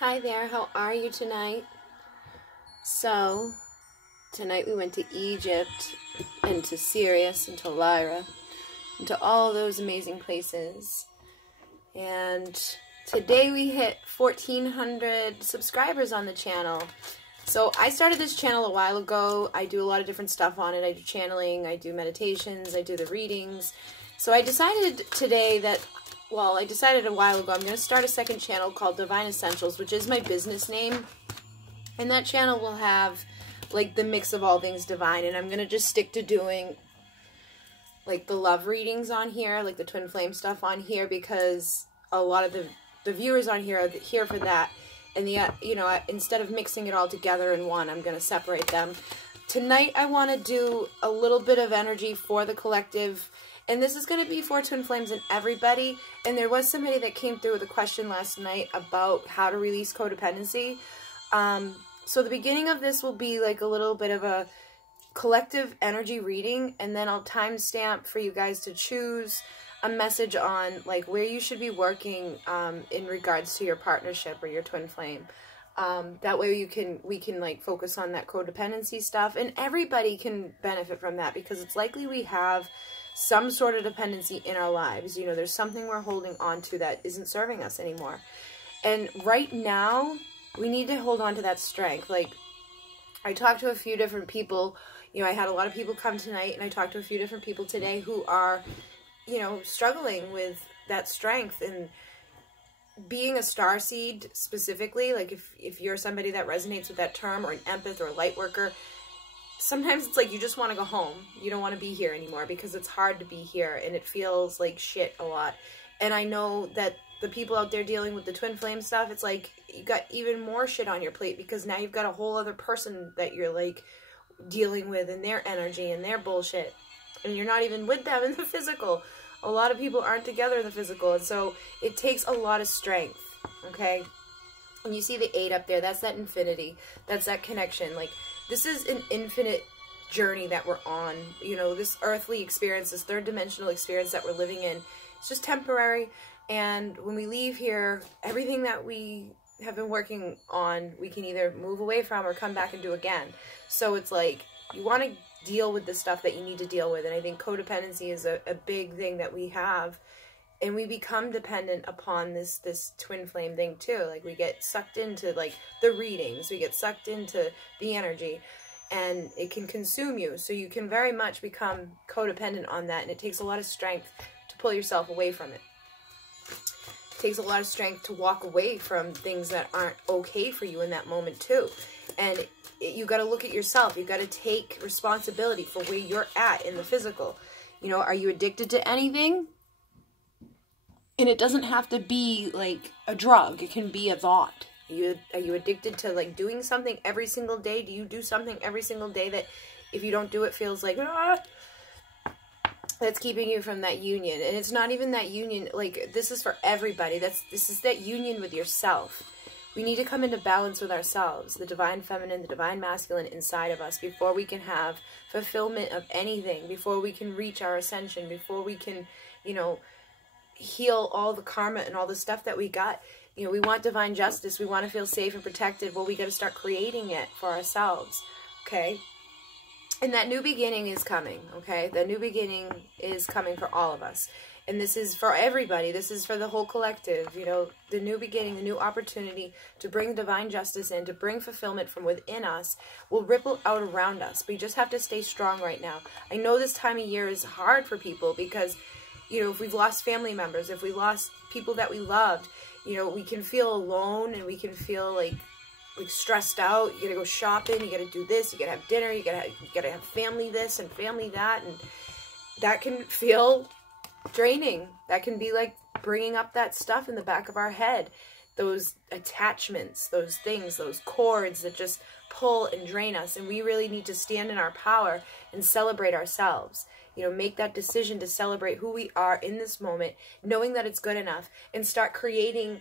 Hi there, how are you tonight? So, tonight we went to Egypt, and to Sirius, and to Lyra, and to all those amazing places. And today we hit 1,400 subscribers on the channel. So I started this channel a while ago. I do a lot of different stuff on it. I do channeling, I do meditations, I do the readings. So I decided today that, well, I decided a while ago I'm going to start a second channel called Divine Essentials, which is my business name. And that channel will have, like, the mix of all things divine. And I'm going to just stick to doing, like, the love readings on here, like the twin flame stuff on here, because a lot of the viewers on here are here for that. And, instead of mixing it all together in one, I'm going to separate them. Tonight, I want to do a little bit of energy for the collective. And this is going to be for twin flames and everybody. And there was somebody that came through with a question last night about how to release codependency. So the beginning of this will be like a little bit of a collective energy reading. And then I'll timestamp for you guys to choose a message on like where you should be working in regards to your partnership or your twin flame. That way we can like focus on that codependency stuff, and everybody can benefit from that, because it's likely we have some sort of dependency in our lives. You know, there's something we're holding on to that isn't serving us anymore. And right now, we need to hold on to that strength. Like, I talked to a few different people. You know, I had a lot of people come tonight, and I talked to a few different people today who are, you know, struggling with that strength. And being a starseed specifically, like if you're somebody that resonates with that term, or an empath or a light worker, sometimes it's like you just want to go home. You don't want to be here anymore because it's hard to be here and it feels like shit a lot. And I know that the people out there dealing with the twin flame stuff, it's like you got even more shit on your plate, because now you've got a whole other person that you're like dealing with, and their energy and their bullshit. And you're not even with them in the physical. A lot of people aren't together in the physical. And so it takes a lot of strength, okay? And you see the 8 up there, that's that infinity. That's that connection. Like, this is an infinite journey that we're on. You know, this earthly experience, this third dimensional experience that we're living in, it's just temporary. And when we leave here, everything that we have been working on, we can either move away from or come back and do again. So it's like, you want to deal with the stuff that you need to deal with. And I think codependency is a big thing that we have. And we become dependent upon this twin flame thing too. Like, we get sucked into like the readings, we get sucked into the energy, and it can consume you. So you can very much become codependent on that, and it takes a lot of strength to pull yourself away from it. It takes a lot of strength to walk away from things that aren't okay for you in that moment too. And you got to look at yourself. You got to take responsibility for where you're at in the physical. You know, are you addicted to anything? And it doesn't have to be like a drug. It can be a thought. Are you addicted to like doing something every single day? Do you do something every single day that if you don't do it feels like, ah, that's keeping you from that union? And it's not even that union. Like, this is for everybody. This is that union with yourself. We need to come into balance with ourselves, the divine feminine, the divine masculine inside of us, before we can have fulfillment of anything, before we can reach our ascension, before we can, you know, heal all the karma and all the stuff that we got. You know, we want divine justice. We want to feel safe and protected. Well, we got to start creating it for ourselves, okay? And that new beginning is coming, okay? The new beginning is coming for all of us. And this is for everybody. This is for the whole collective. You know, the new beginning, the new opportunity to bring divine justice in, to bring fulfillment from within us, will ripple out around us. We just have to stay strong right now. I know this time of year is hard for people because, you know, if we've lost family members, if we lost people that we loved, you know, we can feel alone, and we can feel like stressed out. You gotta go shopping, you gotta do this, you gotta have dinner, you gotta have family this and family that, and that can feel draining. That can be like bringing up that stuff in the back of our head, those attachments, those things, those cords that just pull and drain us. And we really need to stand in our power and celebrate ourselves. You know, make that decision to celebrate who we are in this moment, knowing that it's good enough, and start creating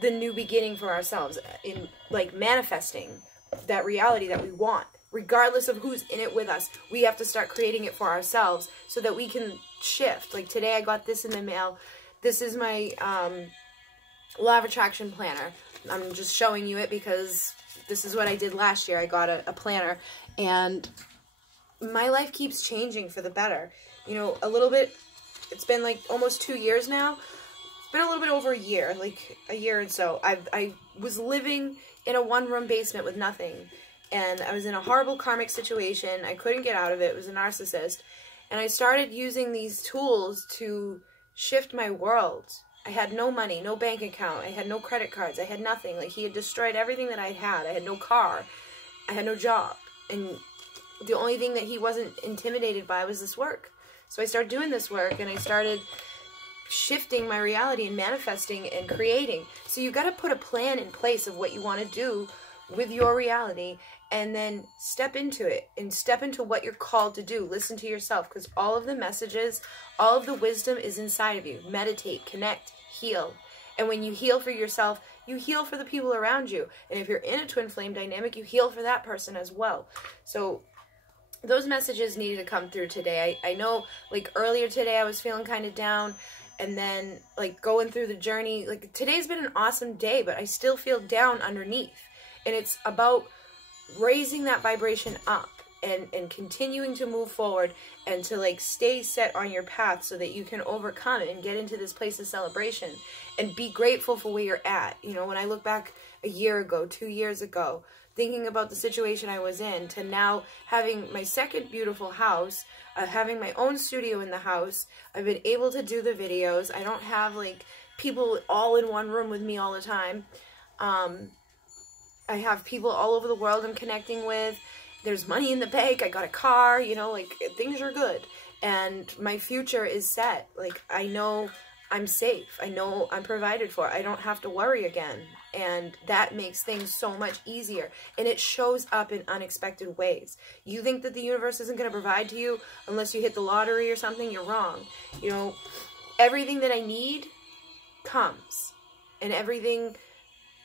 the new beginning for ourselves, in like manifesting that reality that we want, regardless of who's in it with us. We have to start creating it for ourselves so that we can shift. Like today I got this in the mail. This is my law of attraction planner. I'm just showing you it because this is what I did last year. I got a planner, and my life keeps changing for the better. You know, a little bit, it's been like almost 2 years now. It's been a little bit over a year, like a year and so. I was living in a one-room basement with nothing, and I was in a horrible karmic situation. I couldn't get out of it. It was a narcissist, and I started using these tools to shift my world. I had no money, no bank account. I had no credit cards. I had nothing. Like, he had destroyed everything that I had. I had no car. I had no job. And the only thing that he wasn't intimidated by was this work. So I started doing this work, and I started shifting my reality and manifesting and creating. So you got to put a plan in place of what you want to do with your reality, and then step into it and step into what you're called to do. Listen to yourself, because all of the messages, all of the wisdom is inside of you. Meditate, connect, heal. And when you heal for yourself, you heal for the people around you. And if you're in a twin flame dynamic, you heal for that person as well. So those messages needed to come through today. I know, like, earlier today I was feeling kind of down, and then, like, going through the journey, like, today's been an awesome day, but I still feel down underneath. And it's about raising that vibration up and continuing to move forward, and to, like, stay set on your path so that you can overcome it and get into this place of celebration and be grateful for where you're at. You know, when I look back a year ago, 2 years ago, thinking about the situation I was in, to now having my second beautiful house, having my own studio in the house. I've been able to do the videos. I don't have, like, people all in one room with me all the time. I have people all over the world I'm connecting with. There's money in the bank. I got a car, you know, like, things are good. And my future is set. Like, I know I'm safe. I know I'm provided for. I don't have to worry again. And that makes things so much easier. And it shows up in unexpected ways. You think that the universe isn't going to provide to you unless you hit the lottery or something? You're wrong. You know, everything that I need comes. And everything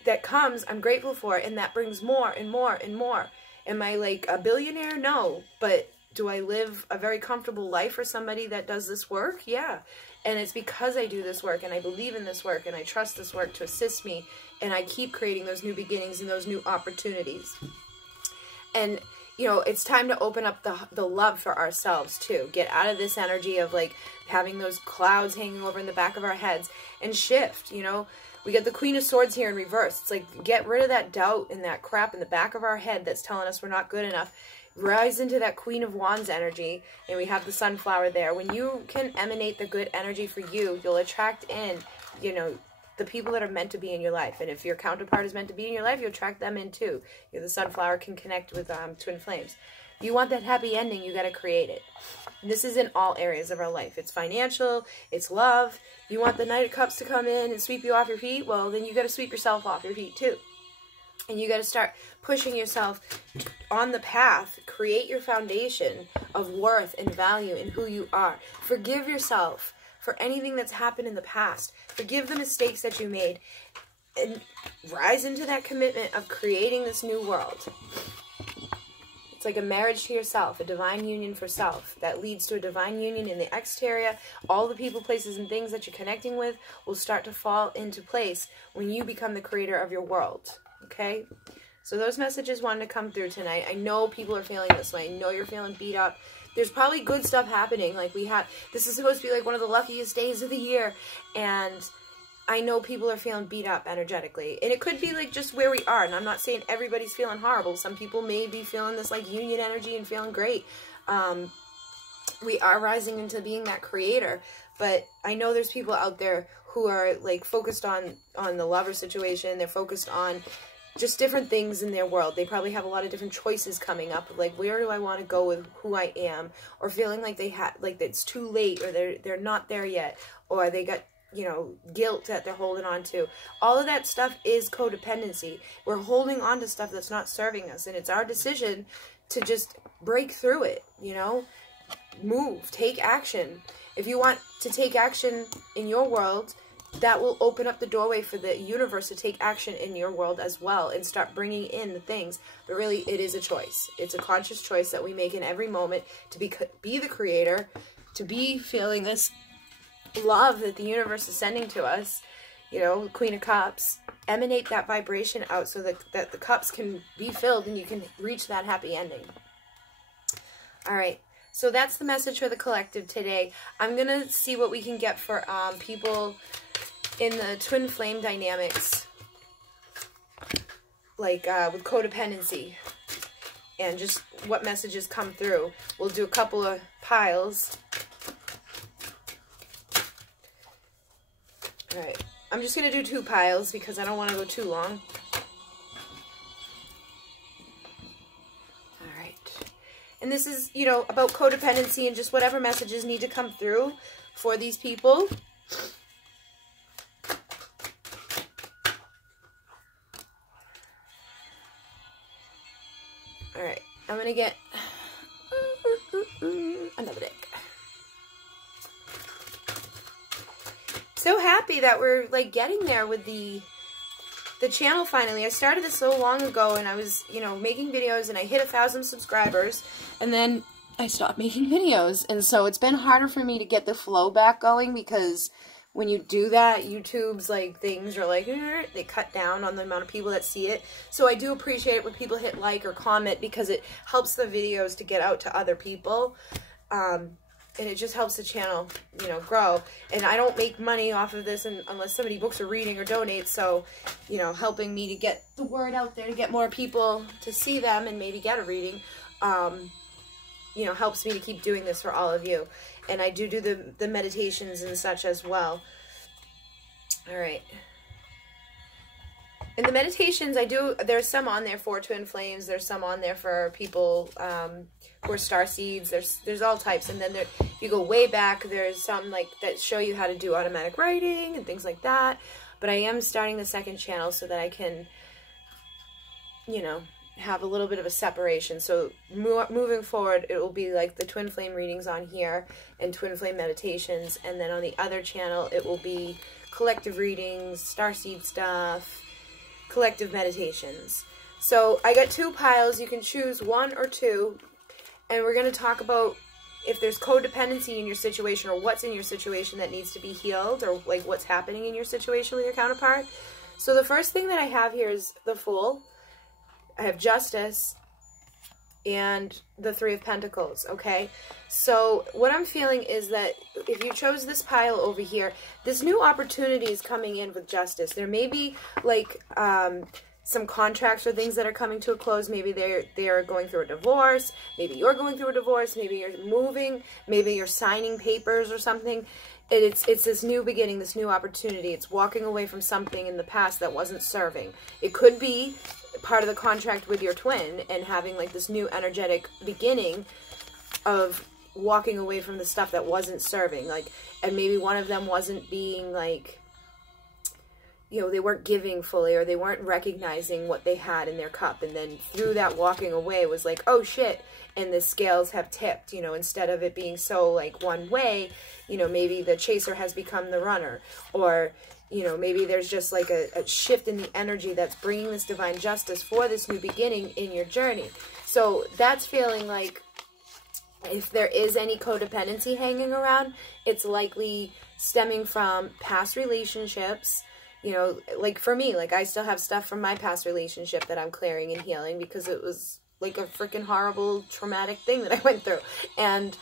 that comes, I'm grateful for. And that brings more and more and more. Am I, like, a billionaire? No. But do I live a very comfortable life for somebody that does this work? Yeah. And it's because I do this work, and I believe in this work, and I trust this work to assist me, and I keep creating those new beginnings and those new opportunities. And, you know, it's time to open up the love for ourselves, too. Get out of this energy of, like, having those clouds hanging over in the back of our heads, and shift, you know. We get the Queen of Swords here in reverse. It's like, get rid of that doubt and that crap in the back of our head that's telling us we're not good enough. Rise into that Queen of Wands energy, and we have the sunflower there. When you can emanate the good energy for you, you'll attract in, you know, the people that are meant to be in your life. And if your counterpart is meant to be in your life, you attract them in too. You know, the sunflower can connect with twin flames. If you want that happy ending, you got to create it. And this is in all areas of our life. It's financial, it's love. You want the Knight of Cups to come in and sweep you off your feet? Well, then you got to sweep yourself off your feet too. And you got to start pushing yourself on the path. Create your foundation of worth and value in who you are. Forgive yourself for anything that's happened in the past. Forgive the mistakes that you made. And rise into that commitment of creating this new world. It's like a marriage to yourself, a divine union for self that leads to a divine union in the exterior. All the people, places, and things that you're connecting with will start to fall into place when you become the creator of your world. Okay? So those messages wanted to come through tonight. I know people are feeling this way. I know you're feeling beat up. There's probably good stuff happening. Like, this is supposed to be like one of the luckiest days of the year. And I know people are feeling beat up energetically. And it could be, like, just where we are. And I'm not saying everybody's feeling horrible. Some people may be feeling this, like, union energy and feeling great. We are rising into being that creator. But I know there's people out there who are, like, focused on the lover situation. They're focused on just different things in their world. They probably have a lot of different choices coming up. Like, where do I want to go with who I am? Or feeling like like it's too late, or they're not there yet. Or they got, you know, guilt that they're holding on to. All of that stuff is codependency. We're holding on to stuff that's not serving us, and it's our decision to just break through it, you know? Move, take action. If you want to take action in your world, that will open up the doorway for the universe to take action in your world as well and start bringing in the things. But really, it is a choice. It's a conscious choice that we make in every moment to be the creator, to be feeling this love that the universe is sending to us. you know, Queen of Cups, emanate that vibration out so that the cups can be filled and you can reach that happy ending. All right. So that's the message for the collective today. I'm going to see what we can get for people in the twin flame dynamics, like with codependency, and just what messages come through. We'll do a couple of piles. All right. I'm just going to do 2 piles because I don't want to go too long. And this is, you know, about codependency and just whatever messages need to come through for these people. All right, I'm going to get another deck. So happy that we're, like, getting there with the channel finally. I started this so long ago, and I was, you know, making videos, and I hit 1,000 subscribers, and then I stopped making videos, and so it's been harder for me to get the flow back going, because when you do that, YouTube's, like, things are like, they cut down on the amount of people that see it. So I do appreciate it when people hit like or comment, because it helps the videos to get out to other people. And it just helps the channel, you know, grow. And I don't make money off of this unless somebody books a reading or donates. So, you know, helping me to get the word out there, to get more people to see them and maybe get a reading, you know, helps me to keep doing this for all of you. And I do the meditations and such as well. All right. And the meditations, there's some on there for twin flames. There's some on there for people who are star seeds. There's all types. And then if you go way back, there's some like that show you how to do automatic writing and things like that. But I am starting the 2nd channel so that I can, you know, have a little bit of a separation. So moving forward, it will be like the twin flame readings on here and twin flame meditations. And then on the other channel, it will be collective readings, starseed stuff, collective meditations. So I got 2 piles. You can choose 1 or 2. And we're going to talk about if there's codependency in your situation, or what's in your situation that needs to be healed, or like what's happening in your situation with your counterpart. So the first thing that I have here is the Fool. I have Justice and the 3 of Pentacles, okay? So what I'm feeling is that if you chose this pile over here, this new opportunity is coming in with Justice. There may be like some contracts or things that are coming to a close. Maybe they're going through a divorce. Maybe you're going through a divorce. Maybe you're moving. Maybe you're signing papers or something. It's this new beginning, this new opportunity. It's walking away from something in the past that wasn't serving. It could be part of the contract with your twin and having like this new energetic beginning of walking away from the stuff that wasn't serving. Like, and maybe one of them wasn't being like, you know, they weren't giving fully, or they weren't recognizing what they had in their cup. And then through that walking away was like, oh shit. And the scales have tipped, you know, instead of it being so like one way, you know, maybe the chaser has become the runner, or, you know, maybe there's just like a shift in the energy that's bringing this divine justice for this new beginning in your journey. So that's feeling like if there is any codependency hanging around, it's likely stemming from past relationships. You know, like for me, like I still have stuff from my past relationship that I'm clearing and healing, because it was like a freaking horrible, traumatic thing that I went through. And,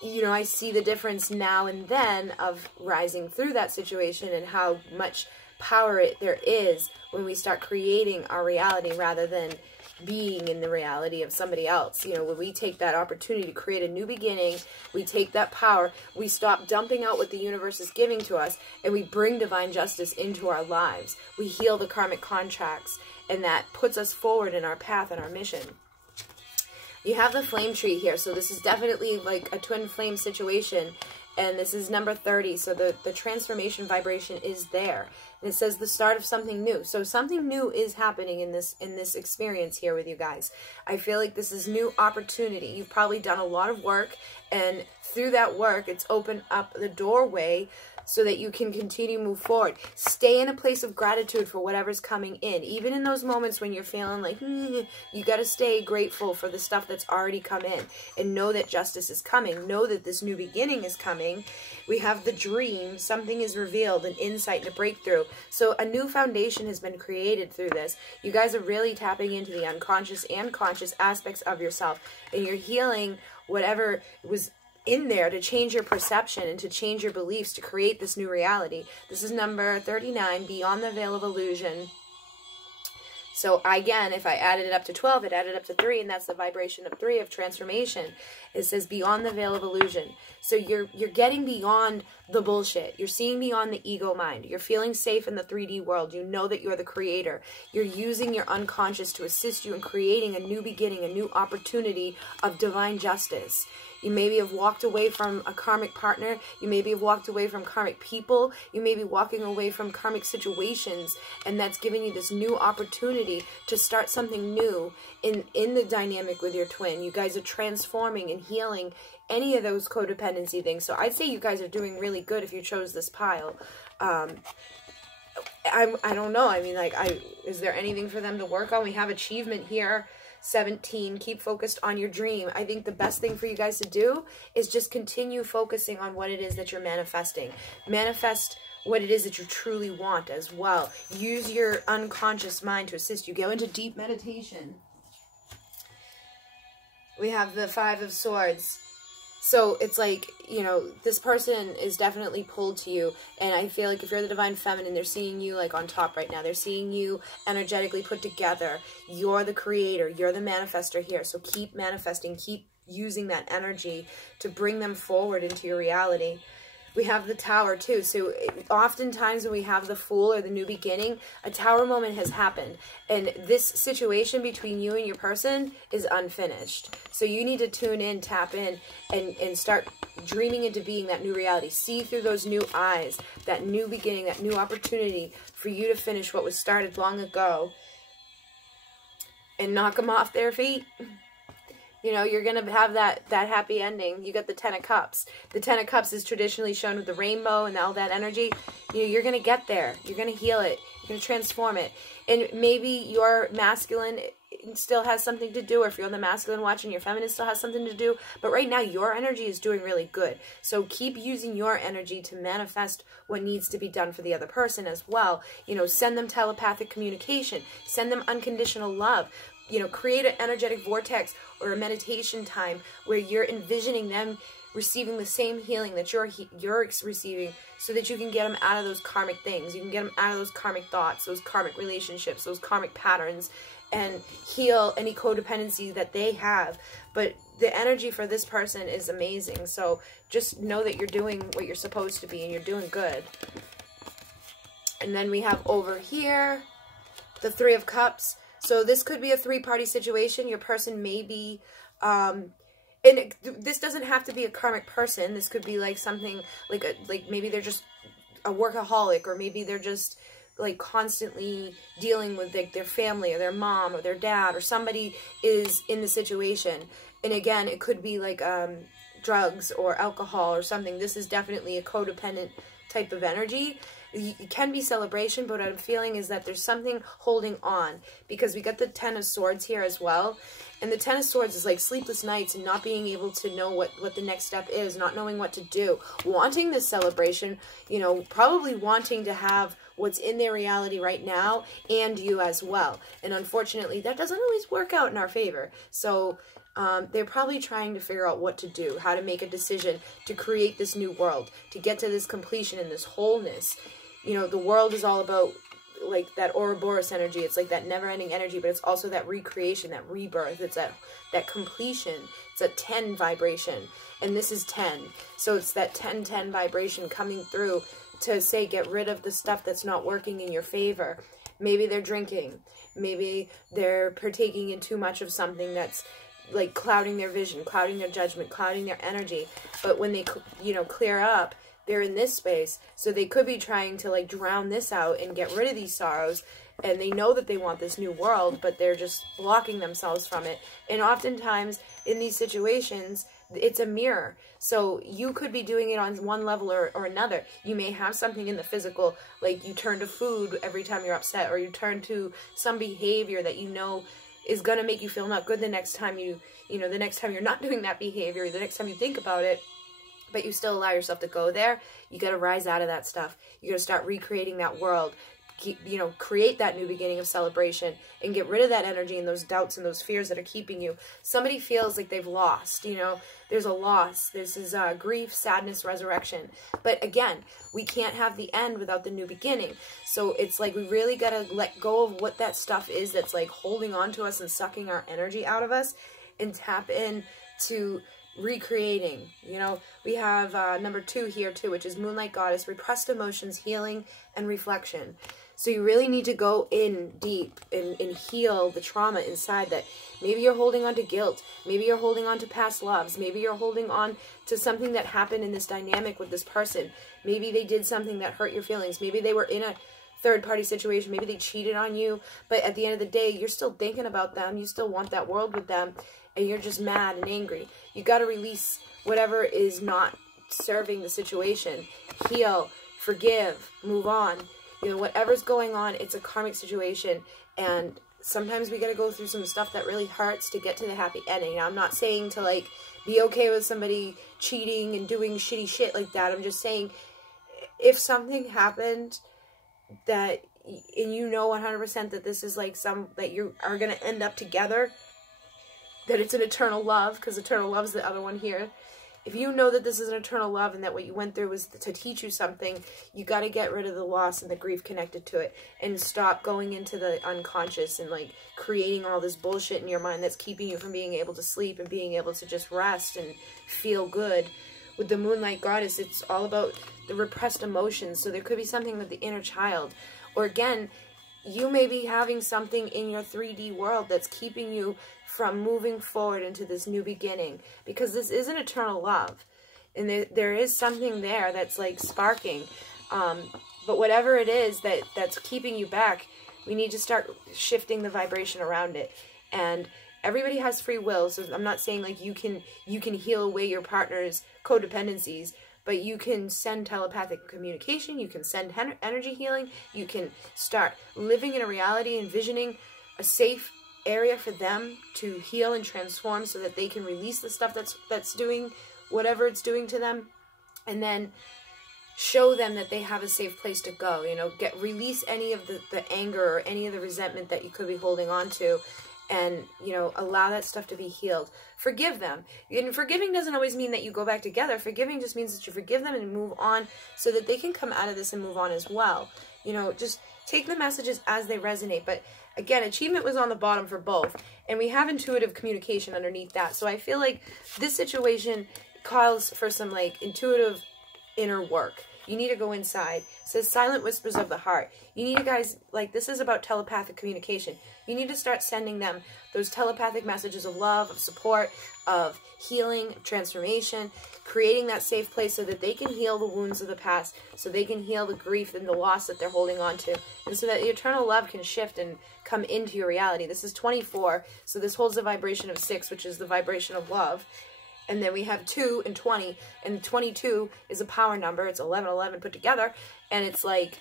you know, I see the difference now and then of rising through that situation, and how much power there is when we start creating our reality rather than being in the reality of somebody else. You know, when we take that opportunity to create a new beginning, we take that power, we stop dumping out what the universe is giving to us, and we bring divine justice into our lives. We heal the karmic contracts, and that puts us forward in our path and our mission. You have the flame tree here, so this is definitely like a twin flame situation. And this is number 30, so the transformation vibration is there. And it says the start of something new. So something new is happening in this experience here with you guys. I feel like this is new opportunity. You've probably done a lot of work, and through that work, it's opened up the doorway so that you can continue to move forward. Stay in a place of gratitude for whatever's coming in. Even in those moments when you're feeling like, you got to stay grateful for the stuff that's already come in. And know that justice is coming. Know that this new beginning is coming. We have the dream. Something is revealed, an insight, and a breakthrough. So a new foundation has been created through this. You guys are really tapping into the unconscious and conscious aspects of yourself. And you're healing whatever was in there to change your perception and to change your beliefs to create this new reality. This is number 39, Beyond the Veil of Illusion. So again, if I added it up to 12, it added up to 3, and that's the vibration of 3 of transformation. It says beyond the veil of illusion. So you're getting beyond the bullshit. You're seeing beyond the ego mind. You're feeling safe in the 3D world. You know that you're the creator. You're using your unconscious to assist you in creating a new beginning, a new opportunity of divine justice. You maybe have walked away from a karmic partner. You maybe have walked away from karmic people. You may be walking away from karmic situations, and that's giving you this new opportunity to start something new in the dynamic with your twin. You guys are transforming and healing any of those codependency things. So I'd say you guys are doing really good if you chose this pile. I don't know. I mean, like, is there anything for them to work on? We have achievement here. 17, keep focused on your dream. I think the best thing for you guys to do is just continue focusing on what it is that you're manifesting. Manifest what it is that you truly want as well. Use your unconscious mind to assist you. Go into deep meditation. We have the 5 of Swords. So it's like, you know, this person is definitely pulled to you. And I feel like if you're the divine feminine, they're seeing you like on top right now. They're seeing you energetically put together. You're the creator. You're the manifester here. So keep manifesting. Keep using that energy to bring them forward into your reality. We have the Tower too. So oftentimes when we have the Fool or the new beginning, a Tower moment has happened. And this situation between you and your person is unfinished. So you need to tune in, tap in, and start dreaming into being that new reality. See through those new eyes, that new beginning, that new opportunity for you to finish what was started long ago. And knock them off their feet. You know, you're going to have that happy ending. You got the 10 of Cups. The 10 of Cups is traditionally shown with the rainbow and all that energy. You know, you're going to get there. You're going to heal it. You're going to transform it. And maybe your masculine still has something to do, or if you're on the masculine watching, your feminine still has something to do. But right now, your energy is doing really good. So keep using your energy to manifest what needs to be done for the other person as well. You know, send them telepathic communication. Send them unconditional love. You know, create an energetic vortex or a meditation time where you're envisioning them receiving the same healing that you're receiving, so that you can get them out of those karmic things. You can get them out of those karmic thoughts, those karmic relationships, those karmic patterns, and heal any codependency that they have. But the energy for this person is amazing. So just know that you're doing what you're supposed to be, and you're doing good. And then we have over here the 3 of Cups. So this could be a 3-party situation. Your person may be, this doesn't have to be a karmic person. This could be like something like maybe they're just a workaholic, or maybe they're just like constantly dealing with like their family or their mom or their dad, or somebody is in the situation. And again, it could be like drugs or alcohol or something. This is definitely a codependent type of energy. It can be celebration, but what I'm feeling is that there's something holding on, because we got the 10 of Swords here as well. And the 10 of Swords is like sleepless nights and not being able to know what the next step is, not knowing what to do, wanting this celebration, you know, probably wanting to have what's in their reality right now and you as well. And unfortunately, that doesn't always work out in our favor. So they're probably trying to figure out what to do, how to make a decision to create this new world, to get to this completion and this wholeness. You know, the world is all about like that Ouroboros energy. It's like that never-ending energy, but it's also that recreation, that rebirth. It's that completion. It's a 10 vibration, and this is 10. So it's that 10-10 vibration coming through to say, get rid of the stuff that's not working in your favor. Maybe they're drinking. Maybe they're partaking in too much of something that's like clouding their vision, clouding their judgment, clouding their energy. But when they, you know, clear up, they're in this space. So they could be trying to like drown this out and get rid of these sorrows. And they know that they want this new world, but they're just blocking themselves from it. And oftentimes in these situations, it's a mirror. So you could be doing it on one level or another. You may have something in the physical, like you turn to food every time you're upset, or you turn to some behavior that you know is going to make you feel not good the next time the next time you're not doing that behavior, the next time you think about it, but you still allow yourself to go there. You got to rise out of that stuff. You got to start recreating that world. Create that new beginning of celebration and get rid of that energy and those doubts and those fears that are keeping you. Somebody feels like they've lost, there's a loss. This is grief, sadness, resurrection. But again, we can't have the end without the new beginning. So it's like we really got to let go of what that stuff is that's like holding on to us and sucking our energy out of us, and tap in to recreating. We have number 2 here too, which is Moonlight Goddess, repressed emotions, healing, and reflection. So you really need to go in deep and heal the trauma inside that maybe you're holding on to guilt. Maybe you're holding on to past loves. Maybe you're holding on to something that happened in this dynamic with this person. Maybe they did something that hurt your feelings. Maybe they were in a third-party situation. Maybe they cheated on you. But at the end of the day, you're still thinking about them. You still want that world with them. And you're just mad and angry. You got to release whatever is not serving the situation. Heal, forgive, move on. Whatever's going on, it's a karmic situation, and sometimes we got to go through some stuff that really hurts to get to the happy ending. Now, I'm not saying to like be okay with somebody cheating and doing shitty shit like that. I'm just saying if something happened that, and 100% that this is like that you are going to end up together, that it's an eternal love, because eternal love is the other one here. If you know that this is an eternal love and that what you went through was to teach you something, you got to get rid of the loss and the grief connected to it, and stop going into the unconscious and like creating all this bullshit in your mind that's keeping you from being able to sleep and being able to just rest and feel good. With the Moonlight Goddess, it's all about the repressed emotions. So there could be something with the inner child, or again, you may be having something in your 3D world that's keeping you from moving forward into this new beginning, because this is an eternal love, and there is something there that's like sparking, but whatever it is that's keeping you back, we need to start shifting the vibration around it. And everybody has free will, so I'm not saying like you can heal away your partner's codependencies, but you can send telepathic communication, you can send energy healing, you can start living in a reality, envisioning a safe area for them to heal and transform so that they can release the stuff that's doing whatever it's doing to them, and then show them that they have a safe place to go. Release any of the anger or any of the resentment that you could be holding on to, and allow that stuff to be healed. Forgive them. And forgiving doesn't always mean that you go back together. Forgiving just means that you forgive them and move on so that they can come out of this and move on as well. Just take the messages as they resonate. But again, achievement was on the bottom for both, and we have intuitive communication underneath that. So I feel like this situation calls for some like intuitive inner work. You need to go inside. It says silent whispers of the heart. You need to, guys, like, this is about telepathic communication. You need to start sending them those telepathic messages of love, of support, of healing, of transformation, creating that safe place so that they can heal the wounds of the past, so they can heal the grief and the loss that they're holding on to, and so that the eternal love can shift and come into your reality. This is 24, so this holds the vibration of 6, which is the vibration of love. And then we have 2 and 20, and 22 is a power number. It's 11 put together, and it's like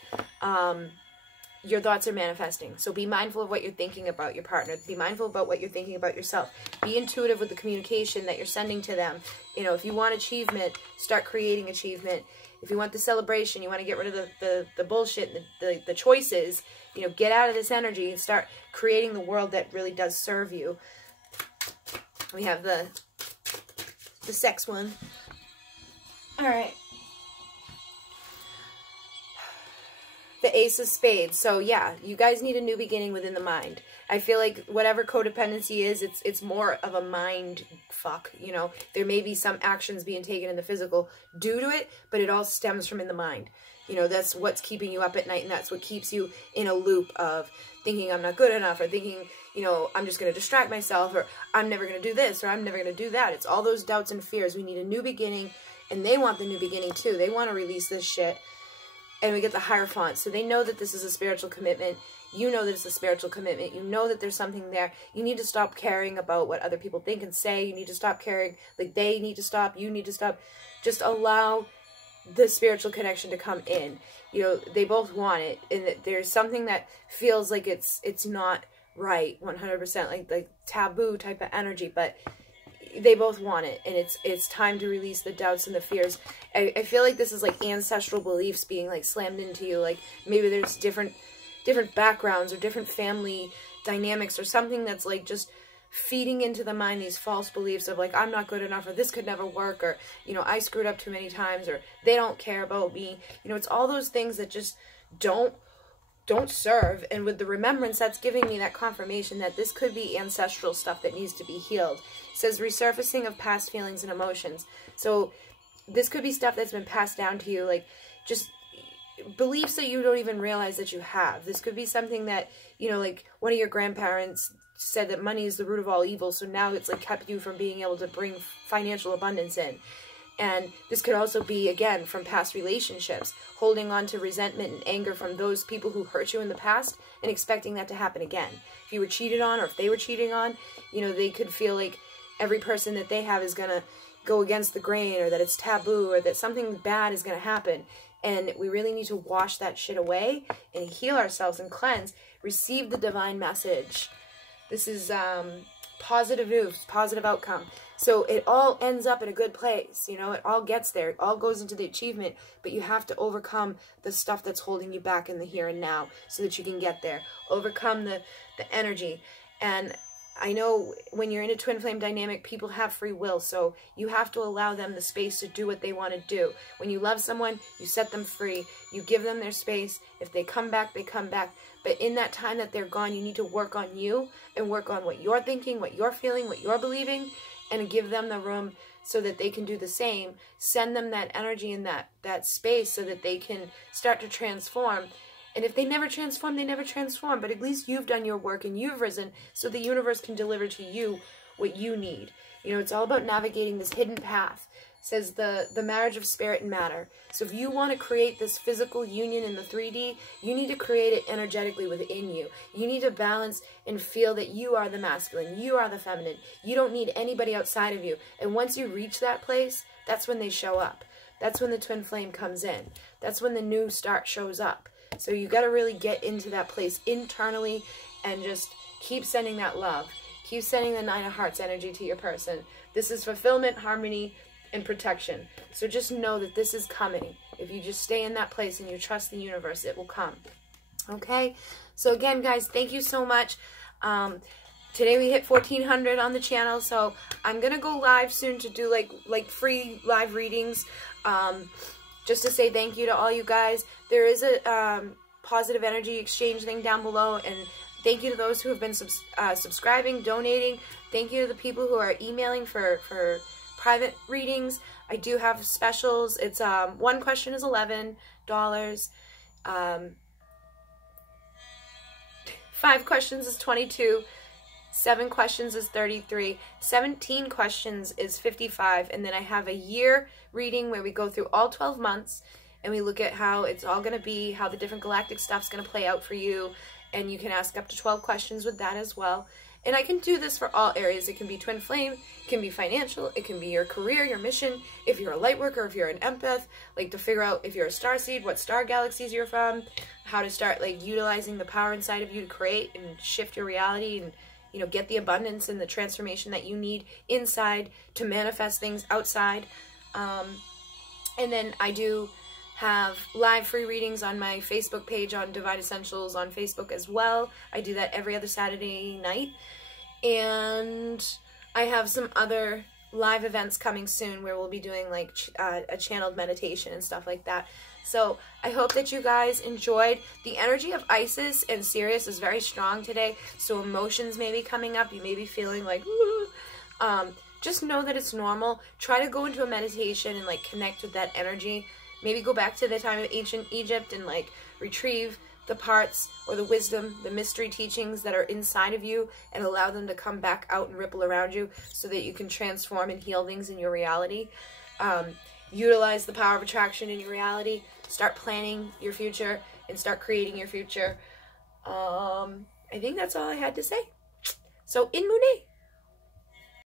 your thoughts are manifesting. So be mindful of what you're thinking about your partner. Be mindful about what you're thinking about yourself. Be intuitive with the communication that you're sending to them. If you want achievement, start creating achievement. If you want the celebration, you want to get rid of the bullshit, the choices, get out of this energy and start creating the world that really does serve you. We have the sex one. All right. The Ace of Spades. So yeah, you guys need a new beginning within the mind. I feel like whatever codependency is, it's more of a mind fuck, There may be some actions being taken in the physical due to it, but it all stems from in the mind. That's what's keeping you up at night, and that's what keeps you in a loop of thinking I'm not good enough, or thinking, I'm just going to distract myself, or I'm never going to do this, or I'm never going to do that. It's all those doubts and fears. We need a new beginning, and they want the new beginning too. They want to release this shit. And we get the Hierophant. So they know that this is a spiritual commitment. You know that it's a spiritual commitment. You know that there's something there. You need to stop caring about what other people think and say. You need to stop caring. Like, they need to stop. You need to stop. Just allow the spiritual connection to come in. You know, they both want it. And there's something that feels like it's not right 100%. Like taboo type of energy. But they both want it, and it's time to release the doubts and the fears. I feel like this is like ancestral beliefs being like slammed into you. Like, maybe there's different backgrounds or different family dynamics or something that's like just feeding into the mind these false beliefs of like, I'm not good enough, or this could never work, or, you know, I screwed up too many times, or they don't care about me. You know, it's all those things that just don't serve. And with the remembrance, that's giving me that confirmation that this could be ancestral stuff that needs to be healed. It says resurfacing of past feelings and emotions. So this could be stuff that's been passed down to you, like just beliefs that you don't even realize that you have. This could be something that, you know, like one of your grandparents said that money is the root of all evil, so now it's like kept you from being able to bring financial abundance in. And this could also be, again, from past relationships, holding on to resentment and anger from those people who hurt you in the past and expecting that to happen again. If you were cheated on, or if they were cheating on, you know, they could feel like every person that they have is going to go against the grain, or that it's taboo, or that something bad is going to happen. And we really need to wash that shit away and heal ourselves and cleanse. Receive the divine message. This is positive news, positive outcome. So it all ends up in a good place, you know, it all gets there, it all goes into the achievement, but you have to overcome the stuff that's holding you back in the here and now so that you can get there. Overcome the energy. And I know when you're in a twin flame dynamic, people have free will, so you have to allow them the space to do what they want to do. When you love someone, you set them free, you give them their space. If they come back, they come back. But in that time that they're gone, you need to work on you and work on what you're thinking, what you're feeling, what you're believing, and give them the room so that they can do the same. Send them that energy and that space so that they can start to transform. And if they never transform, they never transform. But at least you've done your work and you've risen so the universe can deliver to you what you need. You know, it's all about navigating this hidden path. It says the marriage of spirit and matter. So if you want to create this physical union in the 3D, you need to create it energetically within you. You need to balance and feel that you are the masculine, you are the feminine. You don't need anybody outside of you. And once you reach that place, that's when they show up. That's when the twin flame comes in. That's when the new start shows up. So you got to really get into that place internally and just keep sending that love. Keep sending the 9 of Hearts energy to your person. This is fulfillment, harmony, and protection. So just know that this is coming. If you just stay in that place and you trust the universe, it will come. Okay? So again, guys, thank you so much. Today we hit 1,400 on the channel, so I'm going to go live soon to do like free live readings. Just to say thank you to all you guys. There is a positive energy exchange thing down below, and thank you to those who have been subscribing, donating. Thank you to the people who are emailing for private readings. I do have specials. It's one question is $11. 5 questions is $22. 7 questions is $33. 17 questions is $55. And then I have a year reading where we go through all 12 months and we look at how it's all going to be, how the different galactic stuff's going to play out for you. And you can ask up to 12 questions with that as well. And I can do this for all areas. It can be twin flame, it can be financial, it can be your career, your mission, if you're a light worker, if you're an empath, like to figure out if you're a starseed, what star galaxies you're from, how to start like utilizing the power inside of you to create and shift your reality and, you know, get the abundance and the transformation that you need inside to manifest things outside. And then I do have live free readings on my Facebook page on Divine Essentials on Facebook as well. I do that every other Saturday night. And I have some other live events coming soon where we'll be doing like a channeled meditation and stuff like that. So I hope that you guys enjoyed. The energy of Isis and Sirius is very strong today. So emotions may be coming up. You may be feeling like, ooh. Just know that it's normal. Try to go into a meditation and like connect with that energy. Maybe go back to the time of ancient Egypt and like retrieve the parts or the wisdom, the mystery teachings that are inside of you and allow them to come back out and ripple around you so that you can transform and heal things in your reality. utilize the power of attraction in your reality. Start planning your future and start creating your future. I think that's all I had to say. So, in Monet.